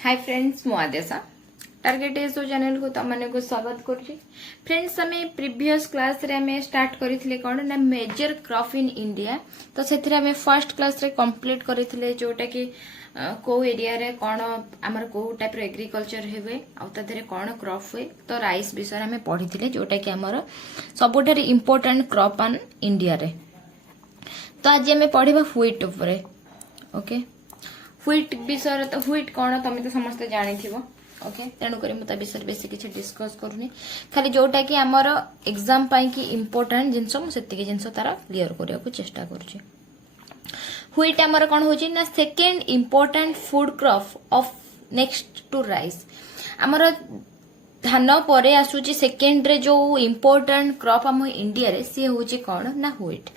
Hi friends मु आदेशा target SO channel को तमने को स्वागत करुछि। फ्रेंड्स हमें प्रीवियस क्लास रे हमें स्टार्ट करिथिले कोन ना मेजर क्रॉप इन इंडिया। तो सेथिरे हमें फर्स्ट क्लास रे कंप्लीट करिथिले जोटा कि को एरिया रे कोन हमर को टाइप रे एग्रीकल्चर हेबे आ तदेरे कोन क्रॉप हुए। तो राइस विषय हमें पढिथिले जोटा कि हमर सबुठारे इंपोर्टेंट क्रॉप इन इंडिया रे। तो आज हमें पढिबा व्हीट ऊपर। ओके व्हीट विषय तो व्हीट कौन तुम तो समस्त जानी ओके तेणुक मुझे विषय बेस किसी डिस्कस करूनी खाली जोटा कि आमर एग्जाम की इंपोर्टेंट जिनस मुझे जिनस तार क्लीयर करने को चेष्टा करुच्ची। व्हीट आमर कौन हो second important food crop of next to rice. आमर धान पर आसूची सेकेंड रे जो इंपोर्टेंट क्रॉप आम इंडिया रे सी हूँ कौन ना wheat.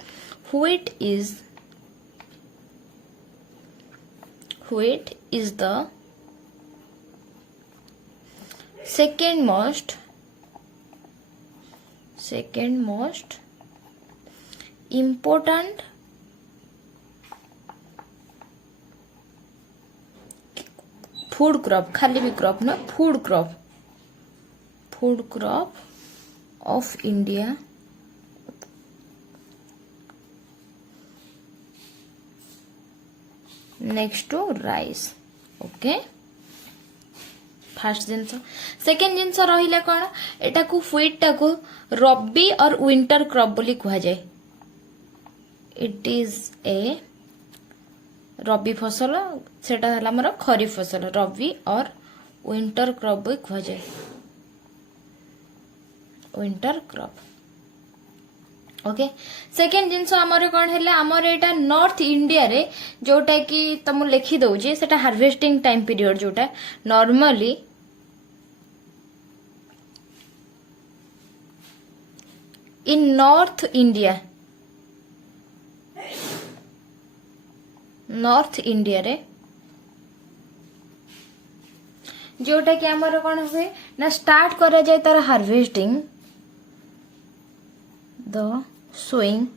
Wheat is the second most important food crop, खाली भी crop ना food crop of India next to rice. Okay first genus second genus रहा कौन एटा को व्हीट टा को रबी और विंटर क्रॉप बोली कहा जाए। इट इज ए रबी फसल सेटा हला हमर खरीफ फसल रबी और विंटर क्रॉप भी कहा जाए। विंटर क्रॉप ओके सेकेंड जिनस आमर कौन है आमर एटा नॉर्थ इंडिया रे जोटा कि तुम लिखी दउजे सेटा हार्वेस्टिंग टाइम पीरियड जोटा नॉर्मली इन नॉर्थ इंडिया रे जोटा कि आमर कौन हुए ना स्टार्ट करा जाए तार harvesting the sowing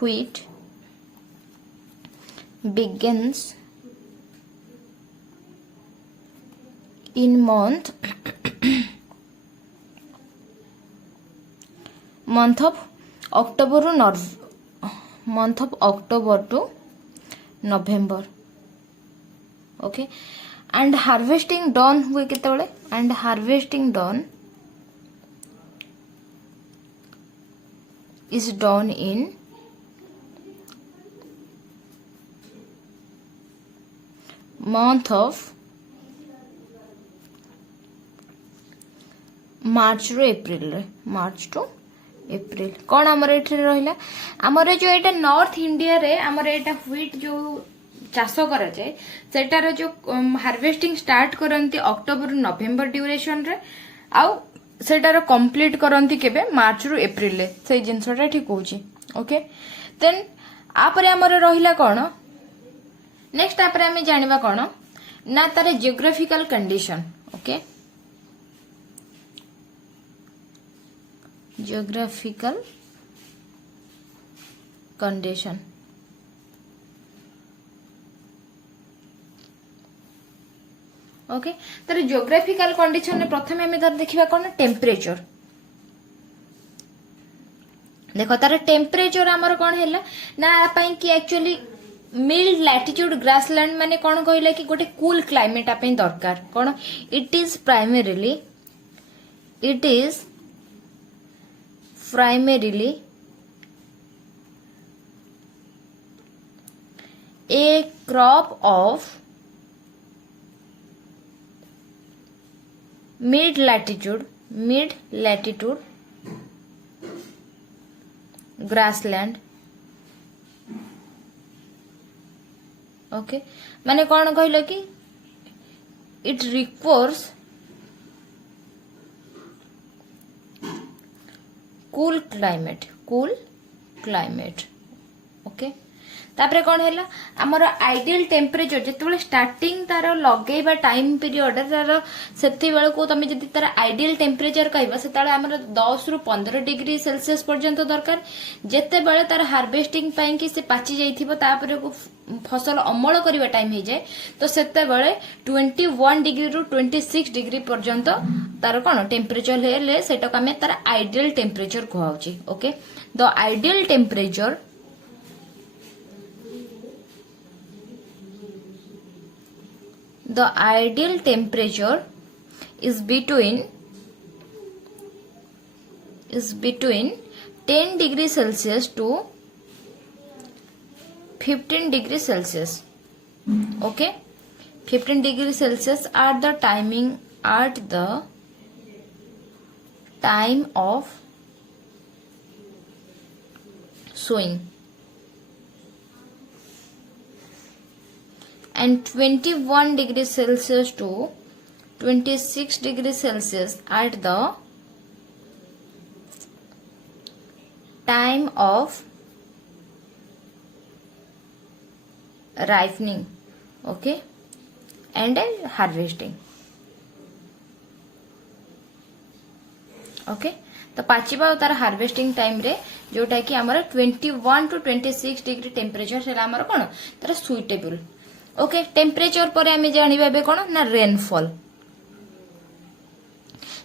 wheat begins in month of October to November. Okay and harvesting done हुए केतेबेले and harvesting done is done in month of March रो एप्रिल रे मार्च टू एप्रिल कौन आमर एठे रहिला आमर जो एटा नॉर्थ इंडिया रे आमर एटा व्हीट जो चाष करा जाए सेटार जो हार्वेस्टिंग स्टार्ट करती अक्टोबर नवेम्बर ड्यूरेशन रे आउ सेटार कंप्लीट करती केबे मार्च रु एप्रिल रे से जिनसटा ठीक होची। ओके देन आपरे हमर रहिला कोन नेक्स्ट आपरे हमें जानिबा कोन ना तार geographical condition. Okay geographical condition okay तर जियोग्राफिकल कंडीशन ने प्रथम हमें धर देखिबा कोन टेम्परेचर देखो तार टेम्परेचर हमर कोन हैला ना पई कि एक्चुअली मिल्ड लैटिट्यूड ग्रासलैंड माने कोन कहला कि गोटे कूल क्लाइमेट आपे दरकार कोन it is primarily a crop of mid latitude grassland। Okay माने कौन कहलो कि it requires cool climate okay तापरे कौन है आमर आइडियल टेम्परेचर जिते स्टार्टिंग तार लगेबा टाइम पीरियड तार से तुम जब तार आइडियल टेम्परेचर कह से आमर 10 रु 15 डिग्री सेल्सियस पर्यंत दरकार जिते बड़े तार हार्वेस्टिंग कि से पाची जाइए फसल अमल करने टाइम हो जाए तो सेते बड़े 21 डिग्री रु 26 डिग्री पर्यंत तार कौन टेम्परेचर हेले सेटा को तार आइडियल टेम्परेचर कहउची okay the ideal temperature the ideal temperature is between 10 degree Celsius to 15 degree Celsius. Okay, 15 degree Celsius at the time of sowing. And 21 degrees Celsius to 26 degrees Celsius at the time of ripening, okay, and harvesting. Okay तो पाचिबा और तार harvesting time रे जोटा कि हमर 21 to 26 degree temperature सेला हमर कोन तार suitable okay temperature पर आम जाना ए कौन ना रेनफॉल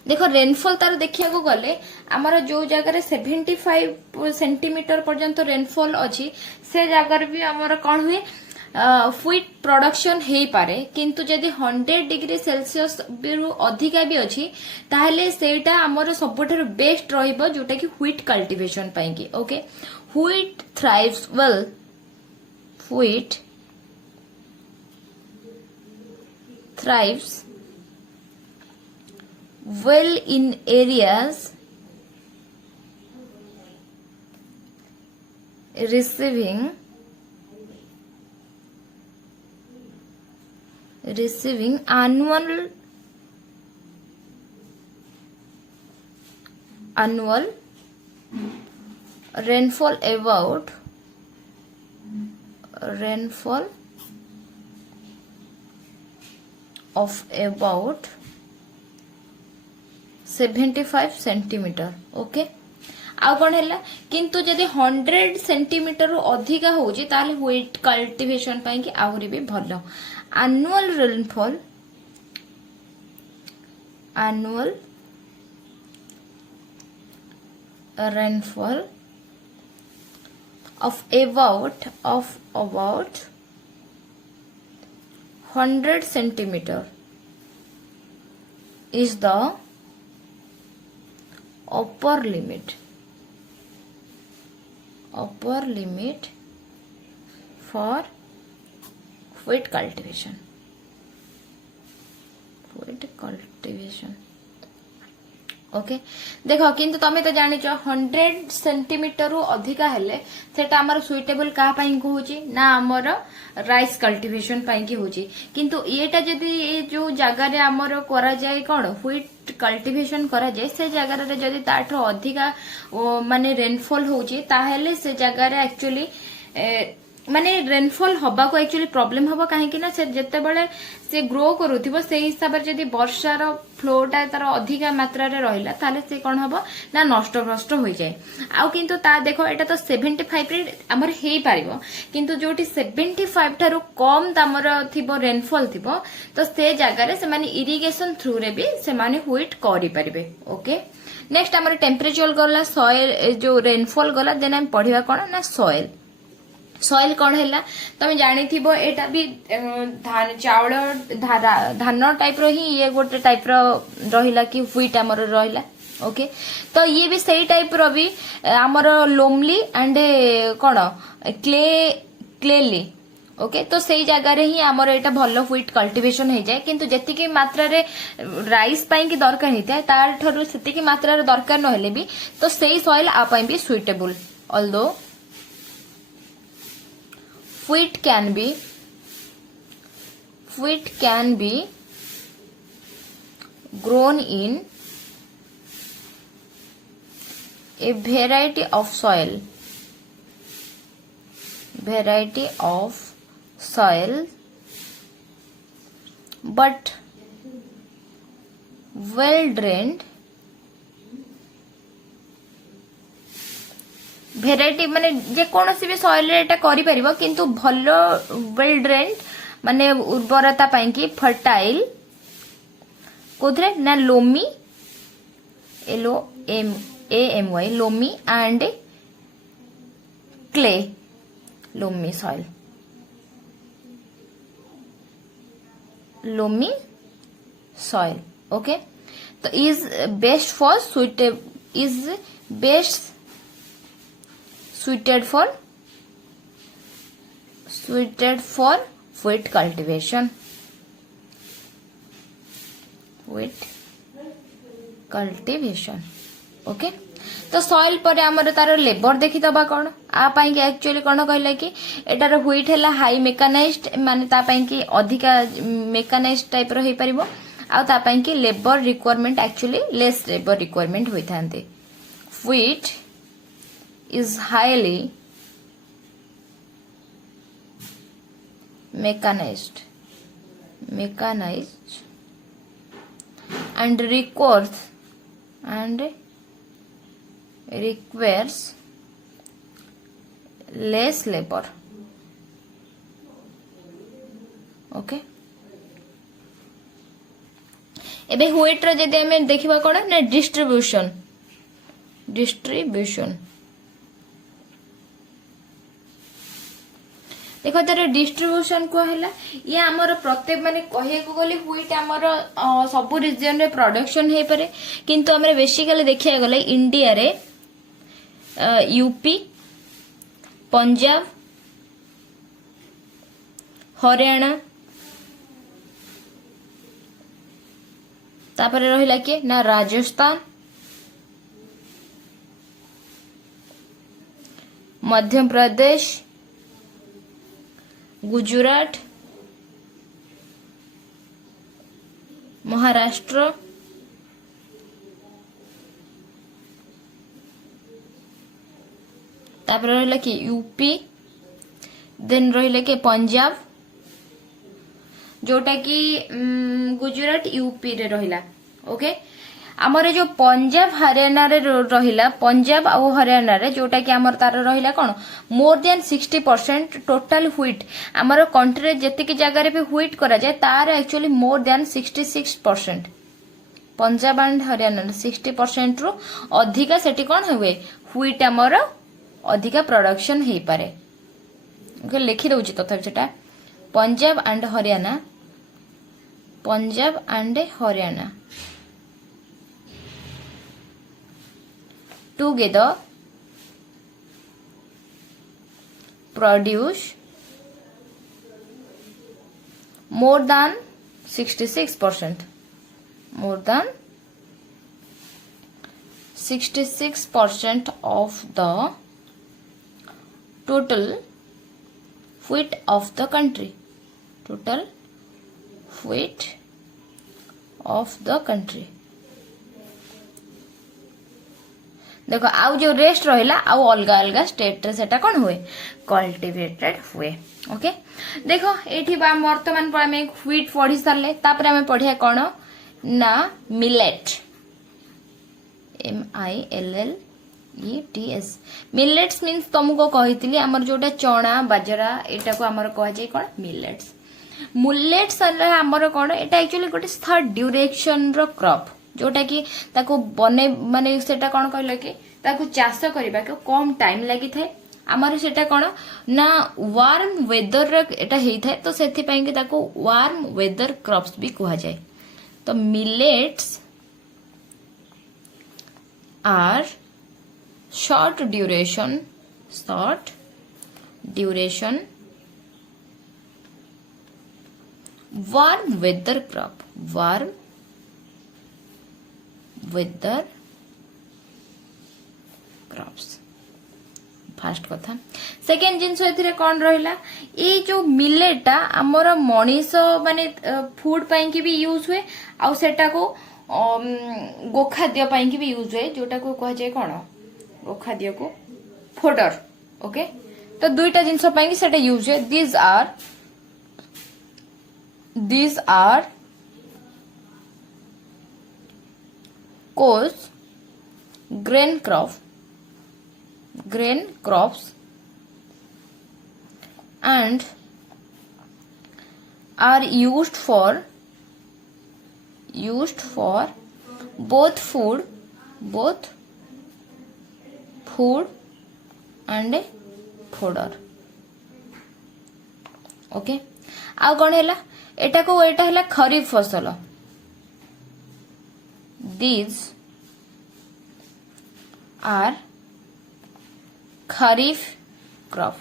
देखो रेनफॉल तार देखिया को गले आमर जो जगह 75 सेंटीमीटर पर्यंत रेनफॉल अच्छी से जगह भी आमर कौन हुए व्हीट प्रोडक्शन हो पारे किंतु जदि 100 डिग्री सेल्सियस अधिका भी अच्छी ताहले सेटा आमर सबुठारु बेस्ट रहिबो जोटा कि व्हीट कल्टीवेशन पाई कि okay wheat thrives well wheat thrives well in areas receiving annual rainfall of about 75 centimetre okay आ कौन है किंतु जदि 100 सेंटीमीटर अधिका होची ताले व्हीट कल्टीवेशन पाई कि आहुरी भी भलो annual rainfall of about 100 centimeter is the upper limit for wheat cultivation okay देख किंतु तमें तो जानिच 100 सेंटीमीटर रु अधिका हेले सेटा हमर सुइटेबल का पाई को होची ना हमर राइस कल्टीवेशन पाई की होची किंतु एटा जदी ए जो जगह रे हमर करा जाय कोन व्हीट कल्टीवेशन करा जाय से जगह रे जदी ताठ अधिका माने रेनफॉल होची ताहेले से जगह रे एक्चुअली माने रेनफॉल हबा को एक्चुअली प्रॉब्लम हबो काहे कि ना से जत्ते बेले से ग्रो करूथिबो से हिसाब रे जदी वर्षार फ्लोटा तार अधिका मात्रा रे रहिला ताले से कोन हबो ना नष्ट भ्रष्ट होई जाय आ किंतु ता देखो एटा तो 75 रे हमर हेई पारिबो किंतु जोटी 75 थारु कम तामर थिबो रेनफॉल थिबो तो से जगह रे से माने इरिगेशन थ्रू रे भी से माने व्हीट करि परिबे ओके नेक्स्ट हमर टेम्परेचर गला सॉइल जो रेनफॉल गला देन हम पढिबा कोन ना सॉइल कौन है तुम जानी थी एटा भी धान चावल धान टाइप रो ही ये गोटे टाइप रो रहिला कि व्हीट हमर रहिला ओके तो ये भी सही टाइप रो भी हमर लोमली एंड कौन क्लेली ओके तो सही जगह रे ही हमर एटा भलो व्हीट कल्टीवेशन हो जाए किंतु जति की मात्रा रे राइस पाई की दरकार होता तार ठरु सेति की मात्रा रे दरकार न हेले भी तो सही सॉइल आ पाई भी suitable although wheat can be grown in a variety of soil variety of soil but well drained variety माने जे कोनोसी भी सॉइल रे एटा करि परिबो किंतु भलो वेल ड्रेन्ड माने उर्वरता पाई कि फर्टाइल कोथरे ना loamy LOMAMY loamy and clay loamy soil loamy soil okay तो is best for suited for wheat cultivation okay तो सॉइल पर आमर तार लेबर देखी दबा कौन आ पाई कि एक्चुअली कौन कहला कि एटार व्हीट है हाई मेकानाइज्ड माने ता पाई कि अधिका मेकानाइज्ड टाइप रो हे परिबो आ ता पाई कि labour requirement actually less labour requirement होई थांते wheat is highly mechanized and requires less labor okay एबे व्हीट रो जदि हमें देखिबा कोन ना डिस्ट्रीब्यूशन देखो तार डिस्ट्रीब्यूशन को है ये आमर प्रत्येक माने कहे को गले व्हीट आमर सब रीजन रे प्रोडक्शन हे पारे किंतु हमरे बेसिकली देखिया गले इंडिया रे यूपी पंजाब हरियाणा तापर रहिला के ना राजस्थान मध्य प्रदेश गुजरात महाराष्ट्र तापर रहिला कि यूपी देन रहिला कि पंजाब जोटा कि गुजरात यूपी रे रहिला ओके आमर जो पंजाब हरियाणा रे रहिला पंजाब और हरियाणा रे जोटा कि आमर तार रहिला कोन मोर देन 60% टोटल व्हीट आमर कंट्री रे जति जगह रे भी व्हीट करा जाए तार actually more than 66% Punjab and Haryana 60% रु अधिका सेठी कोन हुए व्हीट आमर अधिका प्रोडक्शन हे पारे ओके लिखि दउची तथा सेटा Punjab and Haryana together produce more than 66% of the total wheat of the country देखो आउ जो रेस्ट रहिला आउ अलगा अलगा स्टेट रे सेटा कोन हुए कल्टिवेटेड हुए ओके देखो एठी बा वर्तमान पर हमें व्हीट पढ़ी सारले तापर हमें पढ़िया कोन ना मिलेट MILLETS मिलेट्स मीन्स तुमको कहितली हमर जोटा चना बाजरा एटा को हमर कह जाय कोन मिलेट्स हमर कोन एटा एक्चुअली गोटे थर्ड ड्यूरेशन रो क्रॉप जोटा कि ताको बने माने सेटा कोन कहले कि ताको चाष करबा के कम टाइम लागि थाए आमर सेटा कोन ना वार्म वेदर रे एटा हेई थाए तो सेथि पई कि ताको वार्म वेदर क्रॉप्स भी कहा जाए तो millets are short duration warm weather crops first कथा सेकेंड जिनस एथिरे कोन रहिला ए जो मिलेटा हमर मनीष माने फूड पई कि भी यूज हुए आ सेटा को गोखाद्य पई कि भी यूज हुए जोटा को कह जाय कोन गोखाद्य को फोडर ओके तो दुईटा जिनस सेटा यूज है these are coarse grain crops and are used for both food and fodder. Okay आ कौन है एटा को एटा है खरीफ फसल. These are kharif crop.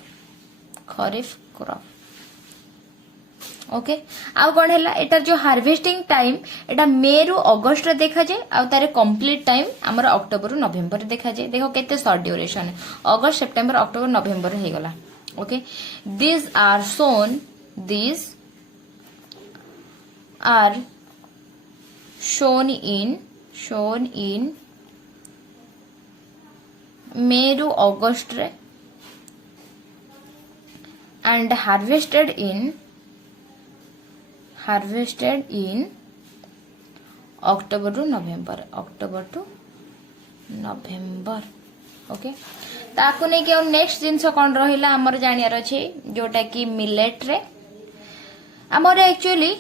Okay आ कौन है एटार जो हार्वेस्टिंग टाइम एटा मे रु अगस्त रे देखा जाए आ तारे कंप्लीट टाइम हमर अक्टोबर रु नवेम्बर देखा जाए. देखो केते शॉर्ट ड्यूरेशन है अगस्त सेप्टेम्बर अक्टोबर नवेम्बर हे गला. Okay these are shown in May रु अगस्त रे and harvested in October to November. Okay ताकू नहीं कि नेक्स्ट जिनस कौन रहिला हमर जानियार अछि जोटा कि मिलेट रे हमर एक्चुअली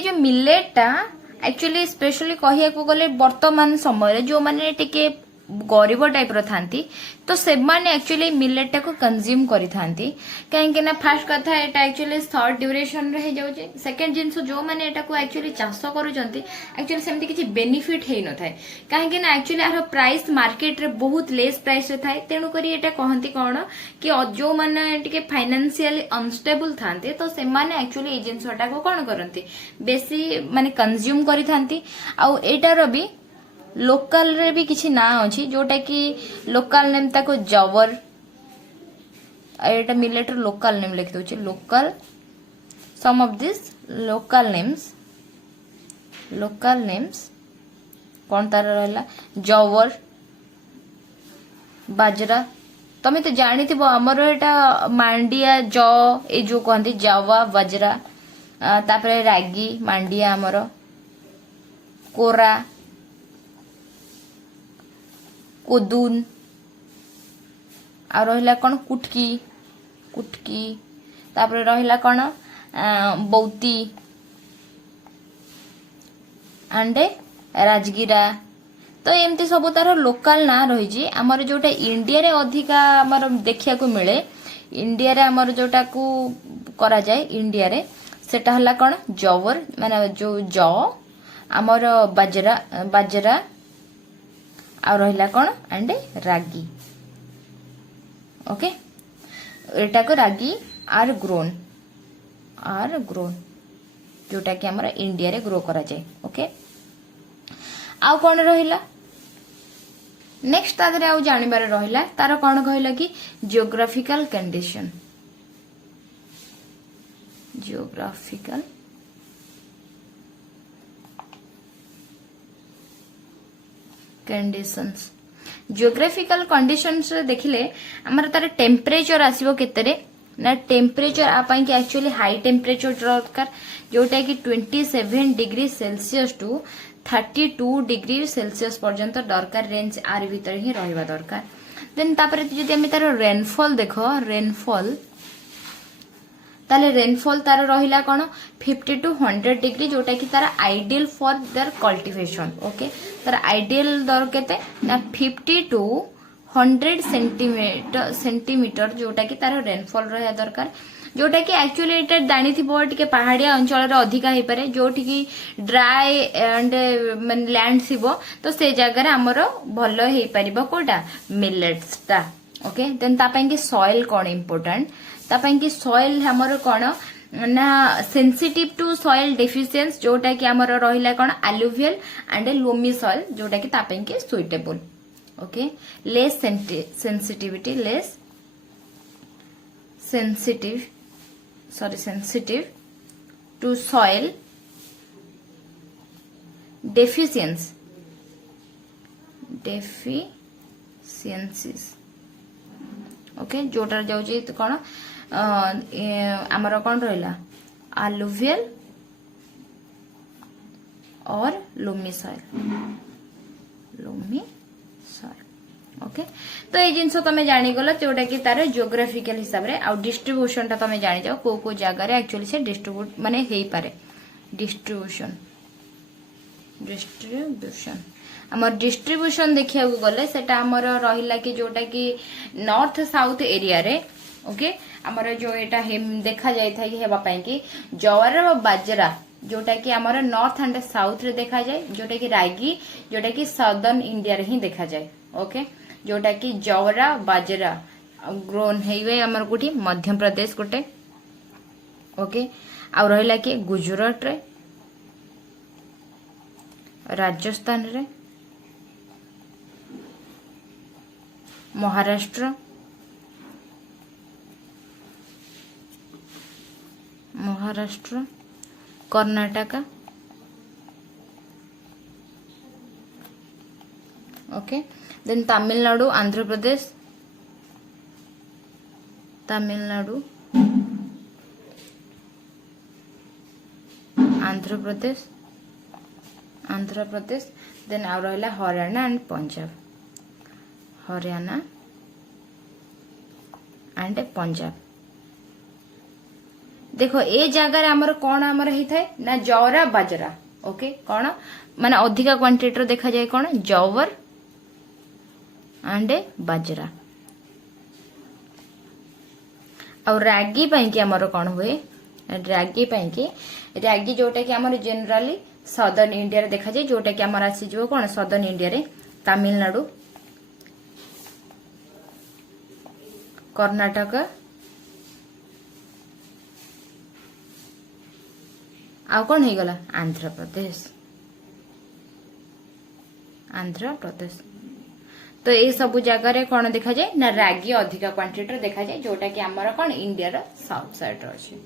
जो मिलेट टा एक्चुअली स्पेशली कहिया को गले वर्तमान समय जो माने टिके गरीब टाइप रो थांती तो से माने एक्चुअली मिलेट को कंज्यूम करि थांती कहीं ना फास्ट कथा एटा एक्चुअली शॉर्ट ड्यूरेशन रह जाउचे. सेकंड जिंस जो माने एटा को एक्चुअली चाष करूचंती एक्चुअली सेमती किछि बेनिफिट हेइ न थाए कहीं ना एक्चुअली आरो प्राइस मार्केट रे बहुत लेस प्राइस रे थाए. तेनु करी एटा कहंती कोन कि जो माने टिके फाइनेंशियली अनस्टेबल थांते तो से माने एक्चुअली ए जिंसटा को कोन करंती बेसी माने कंज्यूम करि थांती. आ एटा रो भी लोकल रे भी किछि ना अछि जोटा कि लोकल नेम ताको जवर एटा मिलेट लोकल नेम लिख दोछि. Local some of this local names कोन तार रहला जवर बाजरा तमे तो जानि थिबो हमर एटा मांडिया जौ ए जो कहंती जावा बाजरा तापरे रागी मांडिया हमर कोरा कोदून आ रहिला कौन कुटकी तापर रहिला कौन बौती अंडे राजगिरा. तो एमती सब तार लोकल ना रही आमर जोटा इंडिया रे अधिका आमर देखिया को मिले. इंडिया रे आमर जोटा को करा जाए इंडिया रे सेटा हला कौन जवर माने जो जौ आमर बाजरा आ रहिला कौन एंड रागी. ओके एटा को रागी आर ग्रोन जोटा कि हमरा इंडिया रे ग्रो करा जाए. ओके आ कौन रहिला नेक्स्ट तादरे आ जानिबार रहिला तार कौन कहला कि जियोग्राफिकल कंडीशंस जियोग्राफिकल कंडीशंस रे देखिले हमर तार टेम्परेचर आसीबो केतरे ना टेम्परेचर आ पाई कि एक्चुअली हाई टेम्परेचर दरकार जोटा कि 27 degree Celsius to 32 degree Celsius पर्यंत दरकार रेंज आर भीतर ही रहबा दरकार. देन तापर जदि हम तार रेनफॉल देखो रेनफॉल तार रहिला कोन 50 टू 100 डिग्री जोटा कि तार ideal for their cultivation. Okay तार आइडियल दर केते ना 50 टू 100 सेंटीमीटर जोटा कि तार रेनफॉल रहा दरकार जोटा कि एक्चुअली एटा जानी थिबो टिके पहाड़िया अंचल रे अधिका हे पारे जोठी कि ड्राई एंड मन लैंड थिबो तो से जगह रे हमरो भलो हे परिबो कोटा मिलेट्स ता. ओके देन ता पई कि सॉइल कोन इंपोर्टेंट ता पई कि सॉइल हमरो कोन ना सेंसिटिव टू सॉइल डेफिशिएंसी जोटा कि हमरो रहिला कोन एलुवियल एंड लोमी सॉइल जोटा कि ता पई कि suitable. Okay less sensitive to soil deficiency सिएनसीस ओके जोटार जाउची तो कोन आमर कोन रहिला alluvial और loamy soil ओके तो ये जिनस तमें जानी गल जोटा कि तार जियोग्राफिकल हिसाब रे आ डिस्ट्रीब्यूशन ता तमें जानी जाओ को जगह रे एक्चुअली से डिस्ट्रीब्यूट माने हेई पारे डिस्ट्रीब्यूशन हमर डिस्ट्रीब्यूशन देखिया गले सेटा हमर रहिला कि जोटा कि नॉर्थ साउथ एरिया रे ओके हमर जो एटा देखा जाय था हेबा पई कि जवार और बाजरा जोटा कि हमर नॉर्थ एंड साउथ रे देखा जाय जोटा कि रागी जोटा कि साउदर्न इंडिया रे ही देखा जाय ओके जोटा कि जवरा बाजरा ग्रोन हेवे हमर गुठी मध्य प्रदेश गोटे ओके आ रहिला कि गुजरात रे राजस्थान रे Maharashtra Karnataka okay then Tamil Nadu Andhra Pradesh Andhra Pradesh then आ रहा हरियाणा एंड पंजाब देखो ए जगह आमर कौन आमर ही थाए ना जवरा बाजरा ओके कौन माने अधिका क्वांटिटी रो देखा जाए कौन जवर एंड बाजरा और रागी पई कि आमर कौन हुए रागी पई कि रागी जोटा कि आमर जनरली सदर्न इंडिया रे देखा जाए जोटा कि आमर आसी जो कौन सदर्न इंडिया रे तमिलनाडु कर्नाटक आउ कौन हो गला आंध्र प्रदेश तो ये सब जगह रे कौन देखा जाए ना रागी अधिका क्वांटिटी देखा जाए जोटा कि आमर कौन इंडिया रो साउथ साइड रो अछि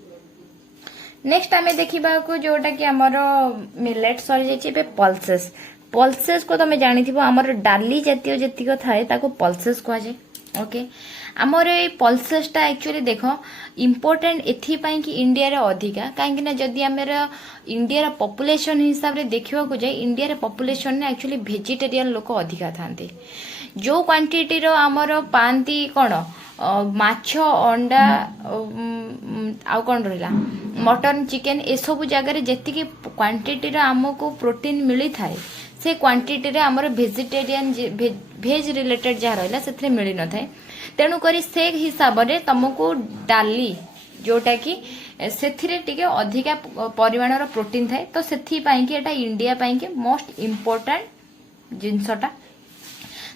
नेक्स्ट आमे देखिबा को जोटा कि आमर मिलेट सरी जाय बे पल्सेस को तमे जानि थिबो आमर डाली जातीय जतिक थाए ताको पल्सेस कहा जाए ओके आमर ए पल्सेस टा एक्चुअली देखो इम्पोर्टेंट एथि पई कि इंडिया रे अधिका काहे ना जदी आमेर इंडिया रा पॉपुलेशन हिसाब रे देखिबा को जाए इंडिया रे पॉपुलेशन ने एक्चुअली वेजिटेरियन लोक अधिका थांते जो क्वांटिटी रो आमर पांती कोन माछ अंडा आउ कौन रहा मटन चिकेन ए सब जगह जेतिकी क्वांटिटी रो हमको प्रोटीन मिली थाए से क्वांटिटी रे हमर वेजिटेरियन भेज रिलेटेड जहाँ रहा से मिल न थाए तेणु करी से हिसाब रे तुमको डाली जोटा कि सेथिरे टिके अधिका परिमाण रो प्रोटीन थाए तो सेथि पई कि एटा इंडिया पई कि मोस्ट इम्पोर्टेंट जिनसटा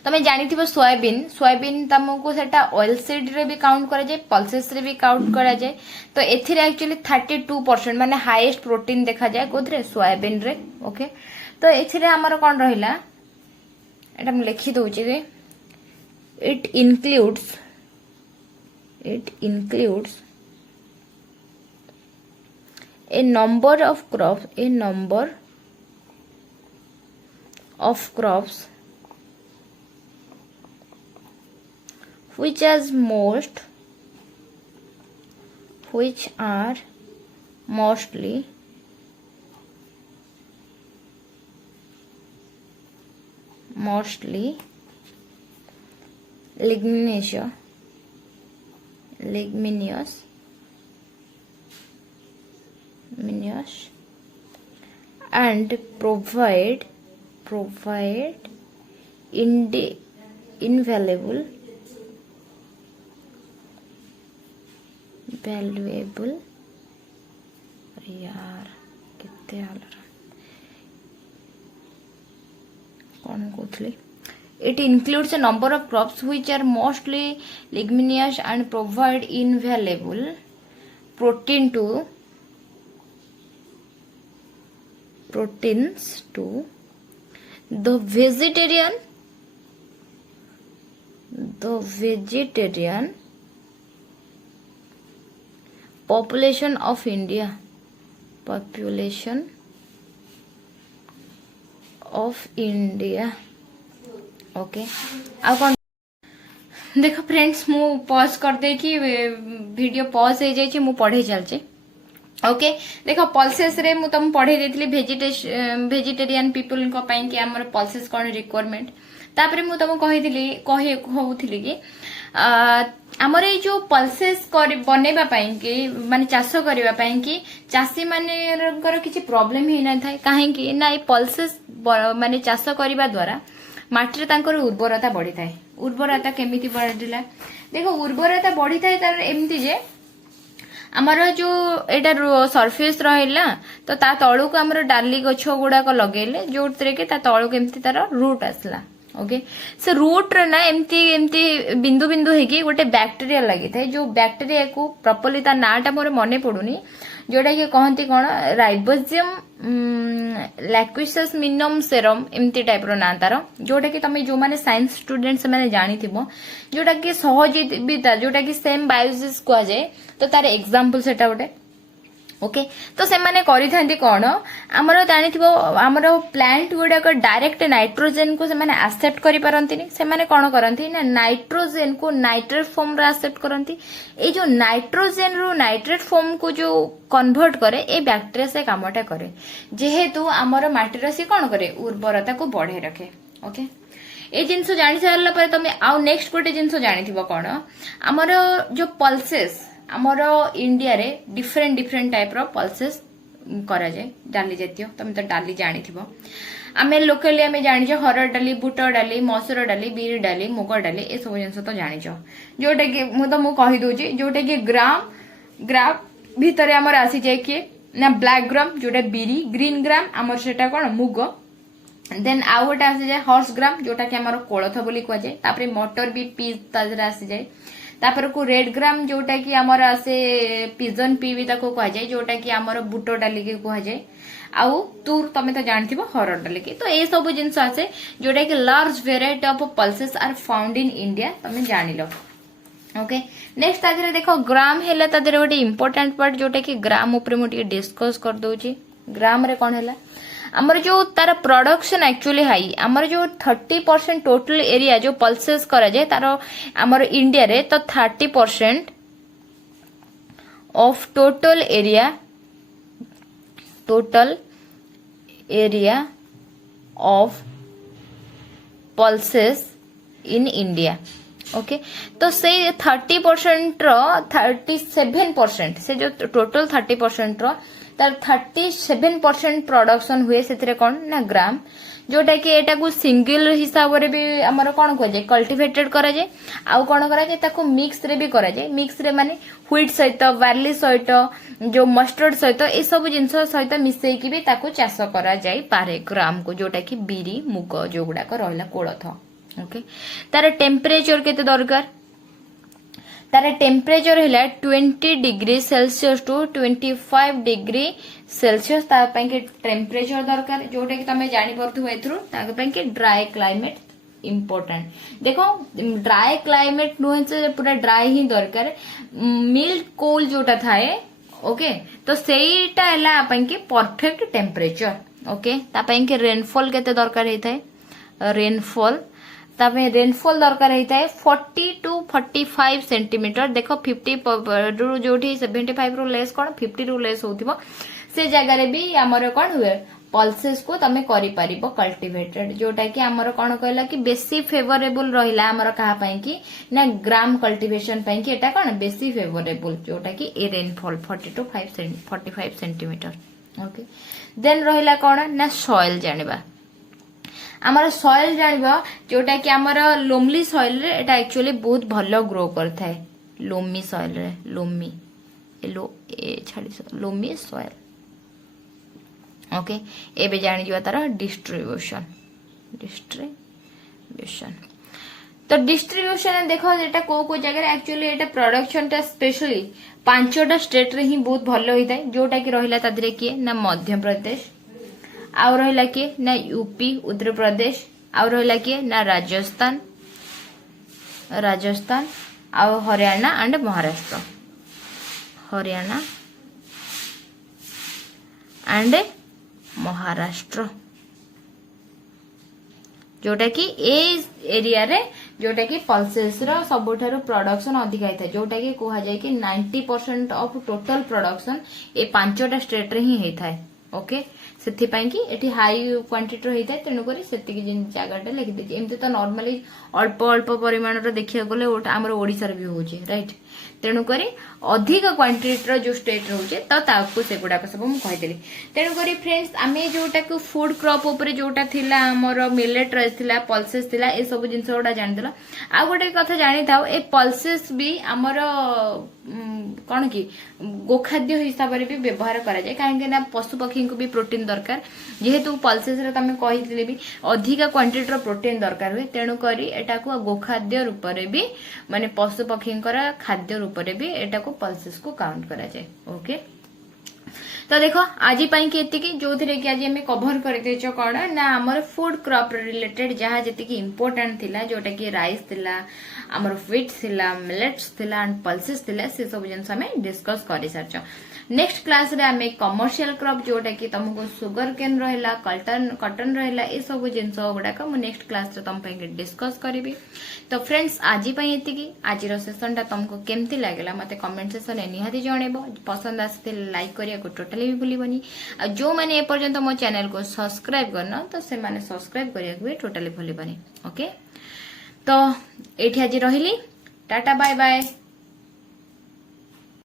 तमें जानिथिबो सोयाबीन तुमको सेटा ऑयल सीड रे भी काउंट करा जाए पल्सेस रे भी काउंट करा जाए तो एथिरे एक्चुअली 32% माने हाईएस्ट प्रोटीन देखा जाए कोथरे सोयाबीन रे ओके तो एथिरे हमर कोन रहिला एटा हम लिखि दोछि रे it includes a number of crops which are mostly leguminous and provide invaluable यार कितने हाल कौन कहली It includes a number of crops which are mostly leguminous and provide invaluable proteins to the vegetarian population of India. Okay. देख friends मु pause कर दे कि video pause हो जाए मु पढ़े चलचे ओके देख पल्सेस रे मु तुम पढ़े देथली वेजिटेरियन पीपल को पई कि हमर पल्सेस कोन रिक्वायरमेंट तापरे मु तुम कहूली कि आमर ये जो पल्सेस बनेबा पई कि माने चाष करबा पई कि चासी माने किछि प्रॉब्लम ही ना थाए काहे कि ना ये पल्सेस माने चाष करबा द्वारा माटी रे तांकर उर्वरता बढ़ी थाए उर्वरता केमिति बढ़िला देखो उर्वरता बढ़ी थाए तार एमति जे आमर जो एटा सरफेस रहिला तो ता तळु को आमर डाली गछ गुडा को लगेले जोतरे के ता तळु केमति तार रूट आसला ओके से रूट रे ना एमती एमती बिंदु बिंदु हेकी गोटे बैक्टेरिया लगी थाए जो बैक्टेरिया को प्रॉपर्ली ता नाटा मोर मने पडुनी जोटा कि कहती कौन राइबोजियम लैक्विसस मिनम सेरम एमती टाइप रो ना तार जोटा कि तुम जो माने साइंस स्टूडेंट से माने जानी थिबो जोटा कि सहजीविता जोटा कि सेम बायोसिस कुआ जाए तो तार एग्जांपल सेटा गोटे ओके तो से माने करि थांती कोन हमरो जानि थिबो हमरो प्लांट गुडा को डायरेक्ट नाइट्रोजन को से माने एक्सेप्ट करि पारंतीनी से माने कोन करंती ना नाइट्रोजन को नाइट्रेट फॉर्म रे एक्सेप्ट करंती ए जो नाइट्रोजन रो नाइट्रेट फॉर्म को जो कन्वर्ट करे ए बैक्टीरिया से कामटा करे जेहेतु हमरो माटी रे से कोन करे उर्वरता को बढ़े रखे ओके ए जिंसो जानि सारला पर तमे आउ नेक्स्ट गोटे जिंसो जानि थिबो कोन हमरो जो पल्सेस आमर इंडिया रे डिफरेंट डिफरेंट टाइप रो पल्सेस करा जाए डाली जातीय तुम तो डाली जानी थिबो आमे लोकली आमे जानि छ हरड़ डाली बुट डाली मसूर डाली बीर डाली मुग डाली ए सब जिंस तो जानि छ जोटा कि मु कहि दोची जोटा कि ग्राम भीतर हमर आसी जाय कि ना ब्लैक ग्राम जोटा बीरी ग्रीन ग्राम हमर सेटा कोन मुग देन आउ गोटे आसी जाए हॉर्स ग्राम जोटा कि हमर कोलथ बोली कह जाए तापरे मटर भी पीस ताजरा आसी जाए तापर को रेड ग्राम जोटा कि हमर आसे पिजन पी भी ताको कह जाए जोटा कि हमर बुट डाली के कह जाए आउ तूर तमे तो जानथिबो हरड़ डाली के तो ए सब जिंस आसे जोटा कि large variety of pulses are found in India तमे जानिलो ओके नेक्स्ट तादरे देखो ग्राम हेला तादरे गोटे इंपोर्टेंट पार्ट जोटा कि ग्राम ऊपर मु टिके डिस्कस कर दोची ग्राम रे कोन हेला आमर जो तार प्रोडक्शन एक्चुअली हाई आमर जो 30% टोटल एरिया जो पल्सेस करा जाए तार आमर इंडिया रे तो 30% of total area of pulses in India okay तो से 30% रो 37% से जो टोटल 30% रो तार 37% प्रोडक्शन हुए से कौन ना ग्राम जोटा कि एटा को सिंगल हिसाब रे भी हमर कोन कह जाय कल्टीवेटेड करा जाय आउ कोन करा जाय ताको मिक्स रे भी करा जाय मिक्स रे माने व्हीट सहित बार्ली सहित जो मस्टर्ड सहित ए सब जिंस सहित मिसई की भी ताको चाष करा जाय पारे ग्राम को जोटा कि बीरी मुग जो गुडा को रहला कोलथ ओके तार टेम्परेचर केते दरकार तार टेम्परेचर है 20 degree Celsius to 25 degree Celsius के टेम्परेचर दरकार जोटा कि तुम जापर एथरू ड्राई क्लाइमेट इम्पोर्टेंट देखो ड्राई क्लाइमेट नुहे से पूरा ड्राई ही दरकार मिल्क कोल जोटा थाए ओके तो सेटा है परफेक्ट टेम्परेचर ओके तापाई रेनफॉल केते दरकार होता है रेनफॉल रेनफॉल दरकार होता है 40 टू 45 सेंटीमीटर देखो 50 रु जो 75 रु लेस कौन 50 रु लेस होथिबो से जगह भी आमर कौन हुए पल्सेस को तमे करि पारिबो कल्टीवेटेड जोटा कि आमर कौन कहला कि बेसी फेवरेबल रहिला आमर कहा पई कि ना ग्राम कल्टीवेशन पई कि एटा कौन बेसी फेवरेबल जोटा कि ए rainfall 40 to 45 centimetre okay then रहिला कौन ना सॉइल जानिबा आमर सॉइल जानिबा जोटा कि आमर लोमली सॉइल रे एटा एक्चुअली बहुत भलो ग्रो करथाय लोमी सॉइल रे लोमी लोमी सॉइल ओके एबे जानि जिवा तार डिस्ट्रीब्यूशन तो डिस्ट्रीब्यूशन देखो एटा को जगह एक्चुअली एटा प्रोडक्शन टा स्पेशली 5टा स्टेट रे ही बहुत भलो होई थाय जोटा कि रहिला तादरे किए ना मध्य प्रदेश आउ रहिला किए ना यूपी उत्तर प्रदेश आउ रहिला किए ना राजस्थान आउ हरियाणा एंड महाराष्ट्र हरियाणा एंड महाराष्ट्र जोटा कि ए एरिया रे जोटा कि पल्सेस रो सबुठारु प्रोडक्शन अधिक होता है जोटा कि कहा जाए कि 90% ऑफ टोटल प्रोडक्शन ए 5टा स्टेट रे ही होता है ओके ସେଥିପାଇଁ କି ଏଠି ହାଇ କ୍ୱାଣ୍ଟିଟିର ହେଇଥାଏ ତେଣୁକରି ସେତିକି ଜାଗାଟା ଲେଖିଦେଇଛି ଏମିତି ତ ନର୍ମାଲି ଅଳ୍ପ ଅଳ୍ପ ପରିମାଣର ଦେଖିବାକୁ ଗଲେ ଆମର ଓଡ଼ିଶାରେ ବି ହଉଛି ରାଇଟ୍ ତେଣୁକରି ଅଧିକ କ୍ୱାଣ୍ଟିଟିର ଯୋଉ ଷ୍ଟେଟ୍ ରହୁଛି ତ ତାକୁ ସେଗୁଡାକ ସବୁ ମୁଁ କହିଦେଲି ତେଣୁକରି ଫ୍ରେଣ୍ଡସ୍ ଆମେ ଯୋଉଟାକୁ ଫୁଡ୍ କ୍ରପ୍ ଉପରେ ଯୋଉଟା ଥିଲା ଆମର ମିଲେଟ୍ ରାଇସ୍ ଥିଲା ପଲ୍ସେସ୍ ଥିଲା ଏ ସବୁ ଜିନିଷ ଗୁଡା ଜାଣିଦେଲ ଆଉ ଗୋଟେ କଥା ଜାଣିଥାଉ ଏ ପଲ୍ସେସ୍ ବି ଆମର କଣ କି ଗୋଖାଦ୍ୟ ହିସାବରେ ବି ବ୍ୟବହାର କରାଯାଏ କାହିଁକି ନା ପଶୁ ପକ୍ଷୀଙ୍କୁ ବି ପ୍ରୋଟିନ୍ ଦରକାର ଯେହେତୁ ପଲ୍ସେସ୍ ରେ ତମେ କହିଥିଲେ ବି ଅଧିକା କ୍ୱାଣ୍ଟିଟିର ପ୍ରୋଟିନ୍ ଦରକାର हुए ତେଣୁକରି ଏଟାକୁ ଗୋଖାଦ୍ୟ ରୂପରେ ବି ମାନେ ପଶୁ ପକ୍ଷୀଙ୍କର ଖାଦ୍ୟ ରୂପରେ ବି ଏଟାକୁ ପଲ୍ସେସ୍ को काउंट करा जाए ओके तो देखो आज की एतिकी जो थे कि आज हमें कभर कर कौन ना आमर फूड क्रॉप रिलेटेड जहाँ जी इंपोर्टेंट थिला जोटा कि राइस थिला आमर व्हीट थिला मिलेट्स थिला एंड पल्सेस थिला से सब जिनस हमें डिस्कस कर सारछ नेक्स्ट क्लास रे आमे कमर्शियल क्रॉप जोटा कि तुमको सुगर केन रहला कॉटन रहला ए सब जिनस गुडाक मु नेक्स्ट क्लास रे तुम पे डिस्कस करी तो फ्रेंड्स आज एतिकी आज सेशन टा तुमको केमती लागला मते कमेंट सेक्शन में निहाती जणेबो पसंद आसे लाइक करिया को टोटली भी भूलिबनी आ जो माने ए पर्यंत मो चैनल को सब्सक्राइब करना तो से माने सब्सक्राइब करिया को भी टोटली भूलिबनी ओके तो एठी आज रहिली टाटा बाय बाय।